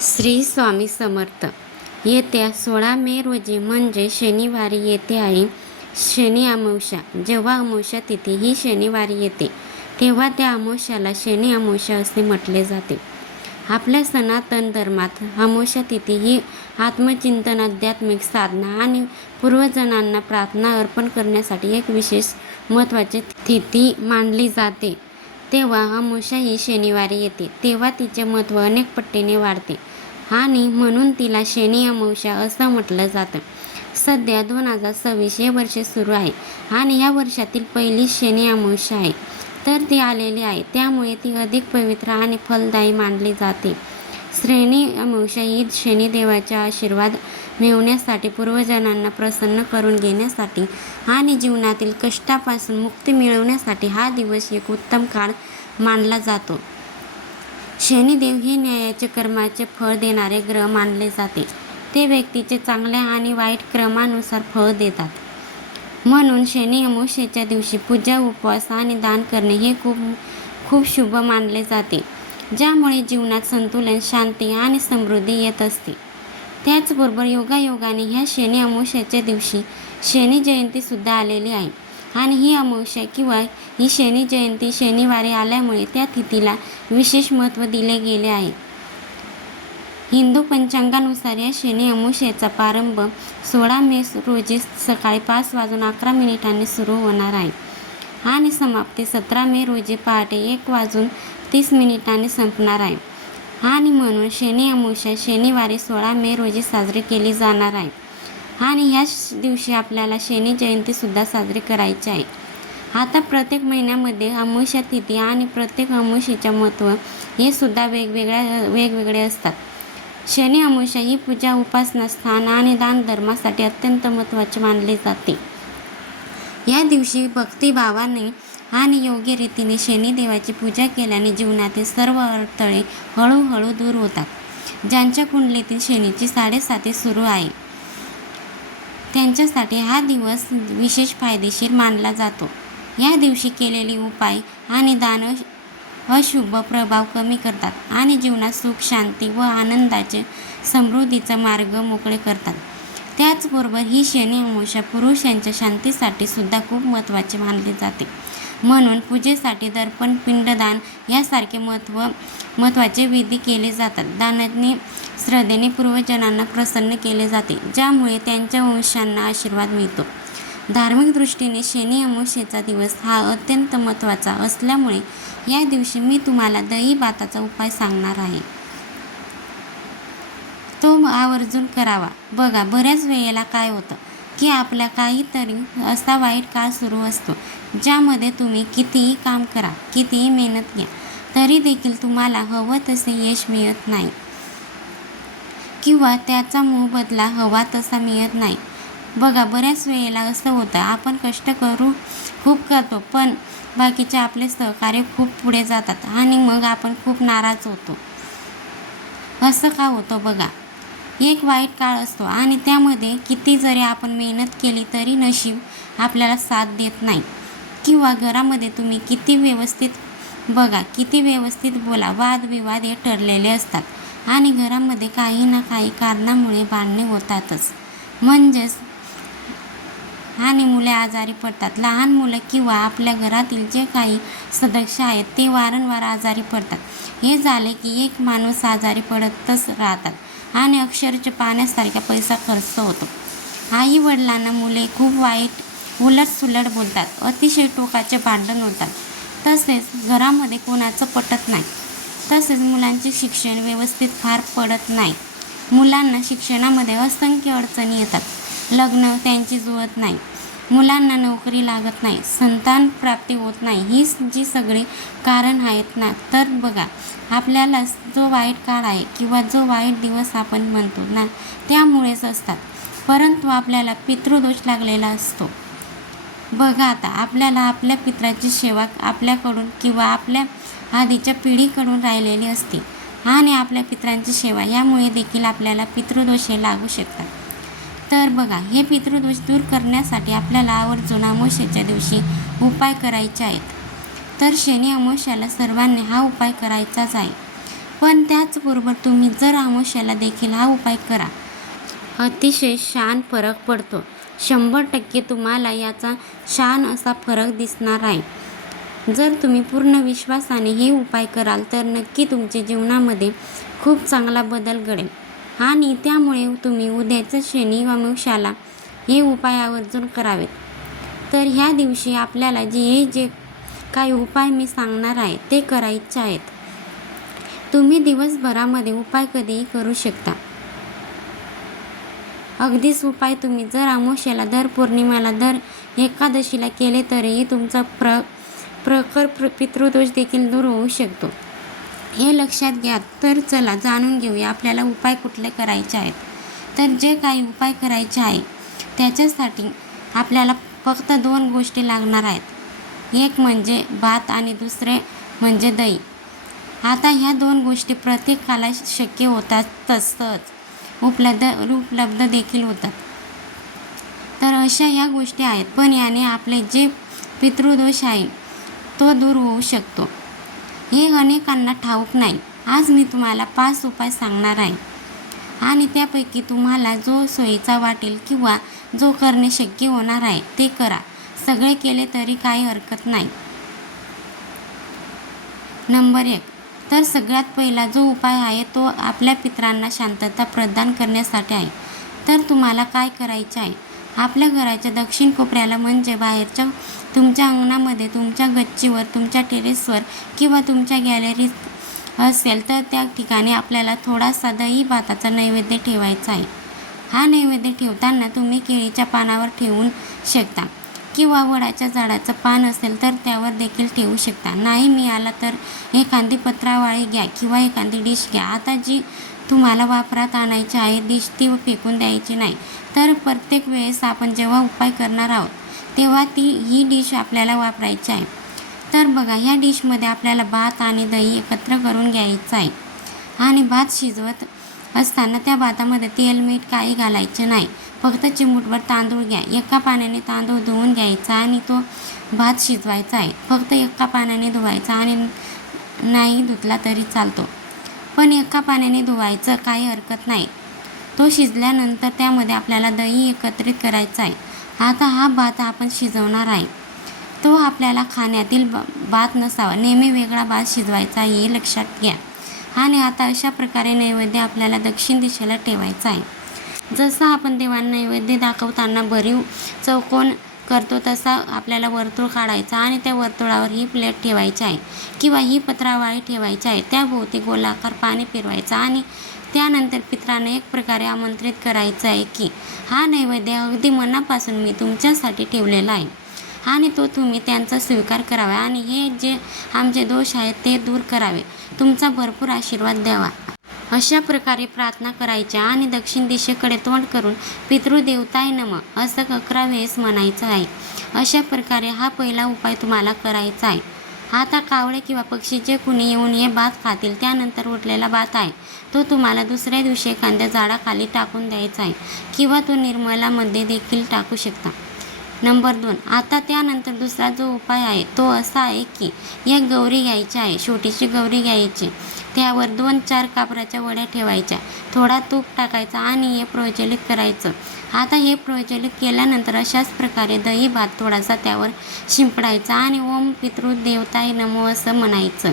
श्री स्वामी समर्थ. येत्या 16 मे रोजी म्हणजे शनिवारी येते आहे शनी अमावस्या. जेव्हा अमावस्या तिथी ही शनिवारी येते तेव्हा त्या अमावस्याला शनी अमावस्या असे म्हटले जाते. आपल्या सनातन धर्मात अमावस्या तिथी ही आत्मचिंतन, आध्यात्मिक साधना आणि पूर्वजनांना प्रार्थना अर्पण करण्यासाठी एक विशेष महत्त्वाची तिथी मानली जाते. तेव्हा अमावस्या ही शनिवारी येते तेव्हा तिचे महत्त्व अनेक पटीने वाढते आणि म्हणून तिला शनी अमावस्या असं म्हटलं जातं. सध्या 2026 हे वर्ष सुरू आहे आणि या वर्षातील पहिली शनी अमावस्या आहे. तर ती आलेली आहे, त्यामुळे ती अधिक पवित्र आणि फलदायी मानली जाते. शनी अमावस्या ही शनिदेवाचे आशीर्वाद मिळवण्यासाठी, पूर्वजनांना प्रसन्न करून घेण्यासाठी आणि जीवनातील कष्टापासून मुक्ती मिळवण्यासाठी हा दिवस एक उत्तम काळ मानला जातो. शनिदेव हे न्यायाचे, कर्माचे फळ देणारे ग्रह मानले जाते. ते व्यक्तीचे चांगल्या आणि वाईट क्रमानुसार फळ देतात. म्हणून शनी अमावस्येच्या दिवशी पूजा, उपवास आणि दान करणे हे खूप शुभ मानले जाते, ज्यामुळे जीवनात संतुलन, शांती आणि समृद्धी येत असते. त्याचबरोबर योगायोगाने ह्या शनी अमावस्येच्या दिवशी शनी जयंतीसुद्धा आलेली आहे आणि ही अमावस्या किंवा ही शनी जयंती शनिवारी आल्यामुळे त्या तिथीला विशेष महत्त्व दिले गेले आहे. हिंदू पंचांगानुसार या शनी अमावस्येचा प्रारंभ 16 मे रोजी सकाळी 5:11 सुरू होणार आहे आणि समाप्ती 17 मे रोजी पहाटे 1:30 संपणार आहे. आणि म्हणून शनी अमावस्या शनिवारी 16 मे रोजी साजरी केली जाणार आहे आणि ह्याच दिवशी आपल्याला शनी जयंतीसुद्धा साजरी करायची आहे. आता प्रत्येक महिन्यामध्ये अमावस्या तिथी आणि प्रत्येक अमावस्येचे महत्त्व हे सुद्धा वेगवेगळे असतात. शनी अमावस्या ही पूजा, उपासना, स्थान आणि दान धर्मासाठी अत्यंत महत्त्वाचे मानले जाते. या दिवशी भक्तिभावाने आणि योग्य रीतीने शनिदेवाची पूजा केल्याने जीवनातील सर्व अडथळे हळूहळू दूर होतात. ज्यांच्या कुंडलीतील शनीची 7.5 सुरू आहे त्यांच्यासाठी हा दिवस विशेष फायदेशीर मानला जातो. या दिवशी केलेले उपाय आणि दान अशुभ प्रभाव कमी करतात आणि जीवनात सुख, शांती व आनंदाचे, समृद्धीचा मार्ग मोकळे करतात. त्याचबरोबर ही शनी अमावस्या पुरुषांच्या शांतीसाठी सुद्धा खूप महत्त्वाचे मानले जाते. म्हणून पूजेसाठी दर्पण, पिंडदान यासारखे महत्त्वाचे विधी केले जातात. दानाने श्रद्धेने पूर्वजनांना प्रसन्न केले जाते, ज्यामुळे त्यांच्या वंशांना आशीर्वाद मिळतो. धार्मिक दृष्टीने शनी अमावस्येचा दिवस हा अत्यंत महत्त्वाचा असल्यामुळे या दिवशी मी तुम्हाला दही भाताचा उपाय सांगणार आहे. तो आवर्जून करावा. बघा, बऱ्याच वेळेला काय होतं की आपल्या काहीतरी असा वाईट काळ सुरू असतो ज्यामध्ये तुम्ही कितीही काम करा, कितीही मेहनत घ्या, तरी देखील तुम्हाला हवं तसे यश मिळत नाही किंवा त्याचा मोबदला हवा तसा मिळत नाही. बघा, बऱ्याच वेळेला असं होतं, आपण कष्ट खूप करतो पण बाकीचे आपले सहकार्य खूप पुढे जातात आणि मग आपण खूप नाराज होतो. असं का होतं? बघा, एक वाईट काळ असतो आणि त्यामध्ये किती जरी आपण मेहनत केली तरी नशीब आपल्याला साथ देत नाही. किंवा घरामध्ये तुम्ही किती व्यवस्थित बोला, वादविवाद हे ठरलेले असतात आणि घरामध्ये काही ना काही कारणामुळे भांडणे होतातच. म्हणजेच आणि मुले आजारी पडतात. लहान मुलं किंवा आपल्या घरातील जे काही सदस्य आहेत ते वारंवार आजारी पडतात. हे झाले की एक माणूस आजारी पडतच राहतात आणि अक्षरशः पाण्यासारखा पैसा खर्च होतो. आई वडिलांना मुले खूप वाईट, उलटसुलट बोलतात, अतिशय टोकाचे भांडण होतात. तसेच घरामध्ये कोणाचं पटत नाही. तसेच मुलांचे शिक्षण व्यवस्थित पार पडत नाही. मुलांना शिक्षणामध्ये असंख्य अडचणी येतात. लग्न त्यांची जुळत नाही, मुलांना नोकरी लागत नाही, संतान प्राप्ती होत नाही. ही जी सगळी कारण आहेत ना, तर बघा, आपल्याला जो वाईट काळ आहे किंवा जो वाईट दिवस आपण म्हणतो ना, त्यामुळेच असतात. परंतु आपल्याला पितृदोष लागलेला असतो. बघा, आता आपल्याला आपल्या पितराची सेवा आपल्याकडून किंवा आपल्या आधीच्या पिढीकडून राहिलेली असते आणि आपल्या पितरांची सेवा यामुळे देखील आपल्याला पितृदोष हे लागू शकतात. तर बघा, हे पितृदोष दूर करण्यासाठी आपल्याला आवर्जून अमावस्येच्या दिवशी उपाय करायचे आहेत. तर शनी अमावस्याला सर्वांनी हा उपाय करायचाच आहे. पण त्याचबरोबर तुम्ही जर अमावस्येला देखील हा उपाय करा, अतिशय छान फरक पडतो. 100% तुम्हाला याचा छान असा फरक दिसणार आहे. जर तुम्ही पूर्ण विश्वासाने हे उपाय कराल तर नक्की तुमच्या जीवनामध्ये खूप चांगला बदल घडेल. आणि त्यामुळे तुम्ही उद्याच्या शनी अमावस्येला हे उपाय आवर्जून करावेत. तर ह्या दिवशी आपल्याला जे काही उपाय मी सांगणार आहे ते करायचे आहेत. तुम्ही दिवसभरामध्ये उपाय कधीही करू शकता. अगदीच उपाय तुम्ही जर अमावस्येला, दर पौर्णिमेला, दर एकादशीला केले तरीही तुमचा प्रखर पितृदोष देखील दूर होऊ शकतो. हे लक्षात घ्या. तर चला जाणून घेऊया आपल्याला उपाय कुठले करायचे आहेत. तर जे काही उपाय करायचे आहे त्याच्यासाठी आपल्याला फक्त 2 गोष्टी लागणार आहेत. एक म्हणजे भात आणि दुसरे म्हणजे दही. आता ह्या 2 गोष्टी प्रत्येकाला शक्य होतात, तसंच उपलब्ध देखील होतात. तर अशा ह्या गोष्टी आहेत, पण याने आपले जे पितृदोष आहे तो दूर होऊ शकतो. हे अनेकांना ठाऊक नाही. आज मी तुम्हाला 5 उपाय सांगणार आहे आणि त्यापैकी तुम्हाला जो सोयीचा वाटेल किंवा जो करणे शक्य होणार आहे ते करा. सगळे केले तरी काही हरकत नाही. नंबर 1. तर सगळ्यात पहिला जो उपाय आहे तो आपल्या पितरांना शांतता प्रदान करण्यासाठी आहे. तर तुम्हाला काय करायचे आहे, आपल्या घराच्या दक्षिण कोपऱ्याला म्हणजे बाहेरच्या तुमच्या अंगणामध्ये, तुमच्या गच्चीवर, तुमच्या टेरेसवर किंवा तुमच्या गॅलरीत असेल तर त्या ठिकाणी आपल्याला थोडासा दही भाताचा नैवेद्य ठेवायचा आहे. हा नैवेद्य ठेवताना तुम्ही केळीच्या पानावर ठेवू शकता किंवा वडाच्या झाडाचं पान असेल तर त्यावर देखील ठेवू शकता. नाही मिळाला तर एखादी पत्रावळी घ्या किंवा एखादी डिश घ्या. आता जी तुम्हाला वापरात आणायची आहे डिश ती फेकून द्यायची नाही. तर प्रत्येक वेळेस आपण जेव्हा उपाय करणार आहोत तेव्हा ही डिश आपल्याला वापरायची आहे. तर बघा, ह्या डिशमध्ये आपल्याला भात आणि दही एकत्र करून घ्यायचं आहे. आणि भात शिजवत असताना त्या भातामध्ये तेल मीठ काही घालायचं नाही. फक्त चिमूटभर तांदूळ घ्या. एका पाण्याने तांदूळ धुवून घ्यायचा आणि तो भात शिजवायचा आहे. फक्त एका पाण्याने धुवायचा आणि नाही धुतला तरी चालतो, पण एका पाण्याने धुवायचं, काही हरकत नाही. तो शिजल्यानंतर त्यामध्ये आपल्याला दही एकत्रित करायचं आहे. आता हा भात आपण शिजवणार आहे तो आपल्याला खाण्यातील भात नसावा. नेहमी वेगळा भात शिजवायचा आहे हे लक्षात घ्या. आणि आता अशा प्रकारे नैवेद्य आपल्याला दक्षिण दिशेला ठेवायचा आहे. जसं आपण देवांना नैवेद्य दाखवताना भरीव चौकोन करतो तसा आपल्याला वर्तुळ काढायचा आणि त्या वर्तुळावर ही प्लेट ठेवायची आहे किंवा ही पत्रावळी ठेवायची आहे. त्याभोवती गोलाकार पाणी फिरवायचं आणि त्यानंतर पितरांना एक प्रकारे आमंत्रित करायचं आहे की हा नैवेद्य अगदी मनापासून मी तुमच्यासाठी ठेवलेला आहे आणि तो तुम्ही त्यांचा स्वीकार करावा आणि हे जे आमचे दोष आहेत ते दूर करावे, तुमचा भरपूर आशीर्वाद द्यावा. अशा प्रकारे प्रार्थना करायच्या आणि दक्षिण दिशेकडे तोंड करून पितृदेवताय नमः असं 11 वेळेस म्हणायचं आहे. अशा प्रकारे हा पहिला उपाय तुम्हाला करायचा आहे. आता कावळे किंवा पक्षी जे कुणी येऊन हे भात खातील त्यानंतर उरलेला भात आहे तो तुम्हाला दुसऱ्या दिवशी एखाद्या झाडाखाली टाकून द्यायचा आहे किंवा तो निर्मलामध्ये देखील टाकू शकता. नंबर 2. आता त्यानंतर दुसरा जो उपाय आहे तो असा आहे की एक गौरी घ्यायची आहे. छोटीशी गौरी घ्यायची, त्यावर 2-4 कापराच्या वड्या ठेवायच्या, थोडा तूप टाकायचा आणि हे प्रज्वलित करायचं. आता हे प्रज्वलित केल्यानंतर अशाच प्रकारे दही भात थोडासा त्यावर शिंपडायचा आणि ओम पितृदेवताय नमो असं म्हणायचं,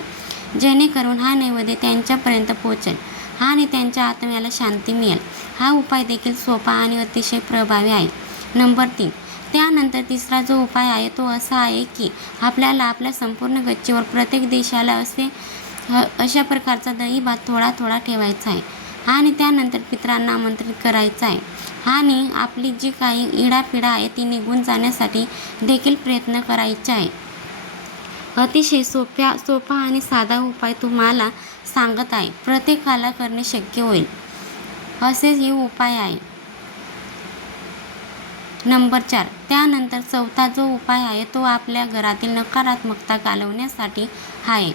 जेणेकरून हा नैवेद्य त्यांच्यापर्यंत पोहोचेल आणि त्यांच्या आत्म्याला शांती मिळेल. हा उपाय देखील सोपा आणि अतिशय प्रभावी आहे. नंबर 3. त्यानंतर तिसरा जो उपाय आहे तो असा आहे की आपल्याला आपल्या संपूर्ण गच्चीवर प्रत्येक दिशेला अशा प्रकारचा दही भात थोडा थोडा ठेवायचा आहे आणि त्यानंतर पितरांना आमंत्रित करायचं आहे आणि आपली जी काही इडापिडा आहे ती निघून जाण्यासाठी देखील प्रयत्न करायचे आहे. अतिशय सोपा आणि साधा उपाय तुम्हाला सांगत आहे. प्रत्येकाला करणे शक्य होईल असेच हे उपाय आहे. नंबर 4. त्यानंतर चौथा जो उपाय आहे तो आपल्या घरातील नकारात्मकता घालवण्यासाठी आहे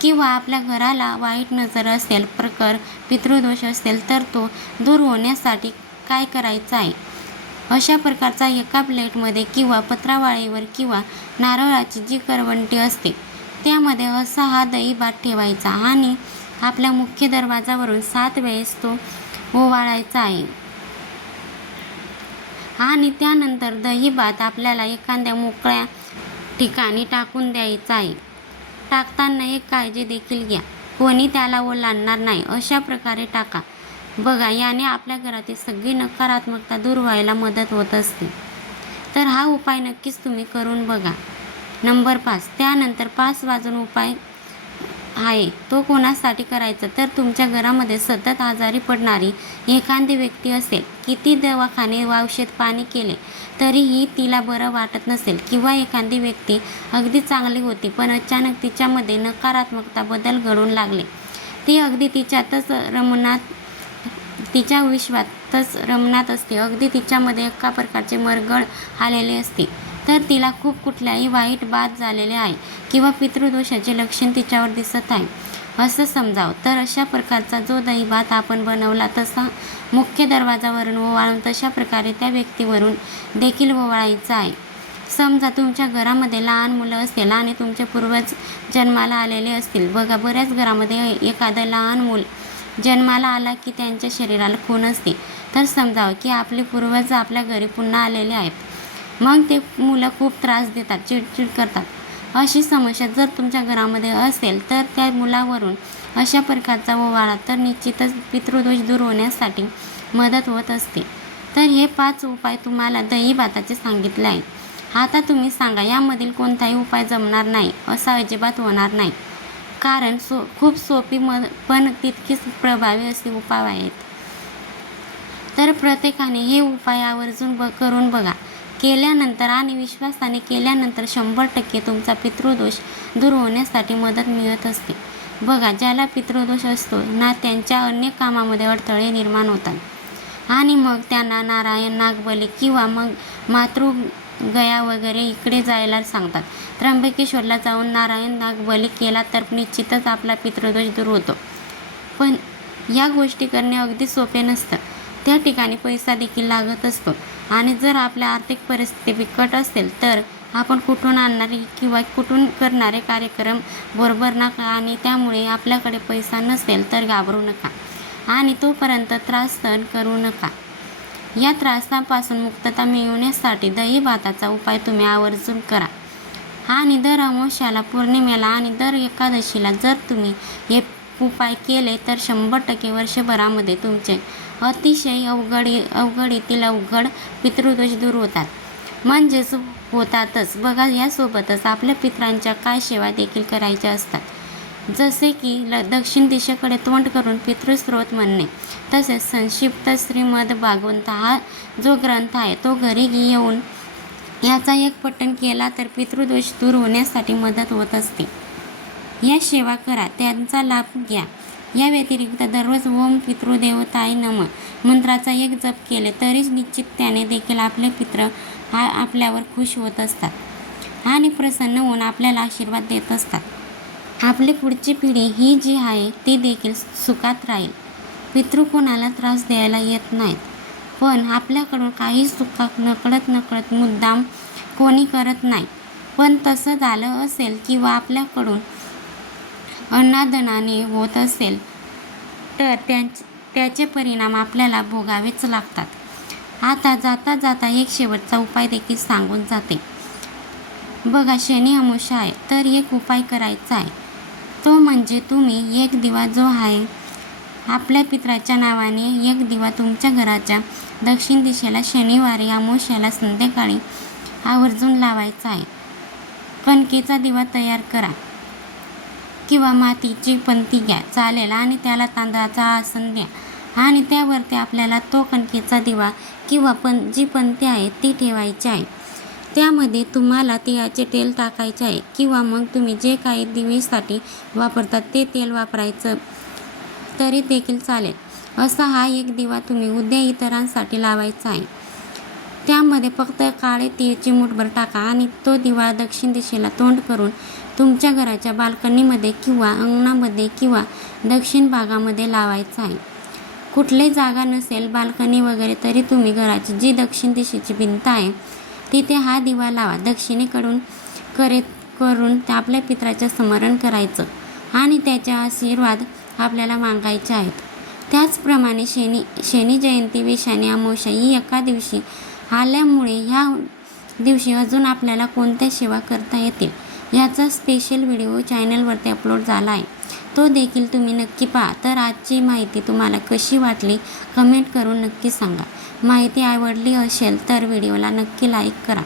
किंवा आपल्या घराला वाईट नजर असेल, प्रखर पितृदोष असेल तर तो दूर होण्यासाठी काय करायचं आहे. अशा प्रकारचा एका प्लेटमध्ये किंवा पत्रावळीवर किंवा नारळाची जी करवंटी असते त्यामध्ये असा हा दही भात ठेवायचा आणि आपल्या मुख्य दरवाजावरून 7 वेळेस तो ओवाळायचा आहे. आणि त्यानंतर दही भात आपल्याला एखाद्या मोकळ्या ठिकाणी टाकून द्यायचा आहे. टाकताना एक काळजी देखील घ्या, कोणी त्याला ओलांडणार नाही अशा प्रकारे टाका. बघा, याने आपल्या घरातील सगळी नकारात्मकता दूर व्हायला मदत होत असते. तर हा उपाय नक्कीच तुम्ही करून बघा. नंबर 5, त्यानंतर 5 वाजून उपाय आहे तो कोणासाठी करायचा, तर तुमच्या घरामध्ये सतत आजारी पडणारी एखादी व्यक्ती असेल. किती दवाखाने औषध पाणी केले तरीही तिला बरं वाटत नसेल, किंवा एखादी व्यक्ती अगदी चांगली होती पण अचानक तिच्यामध्ये नकारात्मकता बदल घडून लागले. ती अगदी तिच्या विश्वातच रमणात असते, अगदी तिच्यामध्ये एका प्रकारचे मरगळ आलेले असते. तर तिला खूप कुठल्याही वाईट बाध झालेले आहे किंवा पितृदोषाचे लक्षण तिच्यावर दिसत आहे असं समजावं. तर अशा प्रकारचा जो दही भात आपण बनवला तसा मुख्य दरवाजावरून ओवाळून तशा प्रकारे त्या व्यक्तीवरून देखील ओवाळायचा आहे. समजा तुमच्या घरामध्ये लहान मुलं असेल आणि तुमचे पूर्वज जन्माला आलेले असतील. बघा, बऱ्याच घरामध्ये एखादं लहान मूल जन्माला आला की त्यांच्या शरीराला खून असते. तर समजावं की आपले पूर्वज आपल्या घरी पुन्हा आलेले आहेत. मग ते मुलं खूप त्रास देतात, चिडचिड करतात. अशी समस्या जर तुमच्या घरामध्ये असेल तर त्या मुलावरून अशा प्रकारचा ओवाळा तर निश्चितच पितृदोष दूर होण्यासाठी मदत होत असते. तर हे 5 उपाय तुम्हाला दही भाताचे सांगितले आहेत. आता तुम्ही सांगा, यामधील कोणताही उपाय जमणार नाही असा अजिबात होणार नाही, कारण खूप सोपी पण तितकीच प्रभावी असे उपाय आहेत. तर प्रत्येकाने हे उपाय आवर्जून करून बघा. केल्यानंतर आणि विश्वासाने केल्यानंतर 100% तुमचा पितृदोष दूर होण्यासाठी मदत मिळत असते. बघा, ज्याला पितृदोष असतो ना त्यांच्या अनेक कामामध्ये अडथळे निर्माण होतात आणि मग त्यांना नारायण, नागबली किंवा मग मातृगया वगैरे इकडे जायला सांगतात. त्र्यंबकेश्वरला जाऊन नारायण नागबली केला तर निश्चितच आपला पितृदोष दूर होतो. पण या गोष्टी करणे अगदी सोपे नसतं. त्या ठिकाणी पैसा देखील लागत असतो आणि जर आपल्या आर्थिक परिस्थिती बिकट असेल तर आपण कुठून आणणारे किंवा कुठून करणारे कार्यक्रम बरोबर नका. आणि त्यामुळे आपल्याकडे पैसा नसेल तर घाबरू नका आणि तोपर्यंत त्रास सहन करू नका. या त्रासापासून मुक्तता मिळवण्यासाठी दही भाताचा उपाय तुम्ही आवर्जून करा. आणि दर अमावस्याला, पौर्णिमेला आणि दर एकादशीला जर तुम्ही हे उपाय केले तर 100% वर्षभरामध्ये तुमचे अतिशय अवघडीतील अवघड पितृदोष दूर होतात. म्हणजेच होतातच. बघा, यासोबतच आपल्या पितरांच्या काय सेवा देखील करायच्या असतात. जसे की दक्षिण दिशेकडे तोंड करून पितृस्त्रोत म्हणणे. तसेच संक्षिप्त श्रीमद भागवत हा जो ग्रंथ आहे तो घरी येऊन याचा एक पठण केला तर पितृदोष दूर होण्यासाठी मदत होत असते. या सेवा करा, त्यांचा लाभ घ्या. या व्यतिरिक्त दररोज ओम पितृदेवताय नमः मंत्राचा एक जप केले तरीच निश्चित त्याने देखील आपले पितृ आपल्यावर खुश होत असतात आणि प्रसन्न होऊन आपल्याला आशीर्वाद देत असतात. आपली पुढची पिढी ही जी आहे ती देखील सुखात राहील. पितृ कोणाला त्रास द्यायला येत नाहीत, पण आपल्याकडून काही चुका नकळत मुद्दाम कोणी करत नाही. पण तसं झालं असेल किंवा आपल्याकडून अनादराने होत असेल तर त्याचे परिणाम आपल्याला भोगावेच लागतात. आता जाता जाता एक शेवटचा उपाय देखील सांगून जाते. बघा, शनी अमावस्या आहे तर एक उपाय करायचा आहे. तो म्हणजे तुम्ही एक दिवा जो आहे आपल्या पितराच्या नावाने एक दिवा तुमच्या घराच्या दक्षिण दिशेला शनिवारी अमावस्याला संध्याकाळी आवर्जून लावायचा आहे. कणकेचा दिवा तयार करा किंवा मातीची पंती घ्या चालेल आणि त्याला तांदळाचा आसन द्या आणि त्यावरती आपल्याला तो कणकेचा दिवा किंवा जी पंती आहे ती ठेवायची आहे. त्यामध्ये तुम्हाला तिळाचे तेल टाकायचे आहे किंवा मग तुम्ही जे काही दिवेसाठी वापरतात ते तेल वापरायचं तरी देखील चालेल. असा हा एक दिवा तुम्ही उद्या इतरांसाठी लावायचा आहे. त्यामध्ये फक्त काळे तीळ चिमूटभर टाका आणि तो दिवा दक्षिण दिशेला तोंड करून तुमच्या घराच्या बाल्कनीमध्ये किंवा अंगणामध्ये किंवा दक्षिण भागामध्ये लावायचा आहे. कुठलीही जागा नसेल बाल्कनी वगैरे तरी तुम्ही घराची जी दक्षिण दिशेची भिंत आहे तिथे हा दिवा लावा. दक्षिणेकडून करून आपल्या पितराचे स्मरण करायचं आणि त्याचे आशीर्वाद आपल्याला मागायच्या आहेत. त्याचप्रमाणे शनी जयंती व शनी अमावस्या ही एका दिवशी आल्यामुळे ह्या दिवशी अजून आपल्याला कोणत्या सेवा करता येतील याचा स्पेशल व्हिडिओ चॅनलवरती अपलोड झाला आहे. तो देखील तुम्ही नक्की पहा. तर आजची माहिती तुम्हाला कशी वाटली कमेंट करून नक्की सांगा. माहिती आवडली असेल तर व्हिडिओला नक्की लाईक करा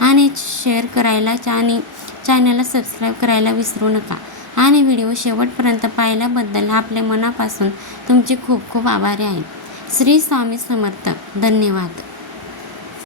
आणि शेअर करायला आणि चॅनलला सबस्क्राईब करायला विसरू नका. आणि व्हिडिओ शेवटपर्यंत पाहिल्याबद्दल आपल्या मनापासून तुमचे खूप खूप आभारी आहे. श्री स्वामी समर्थ. धन्यवाद.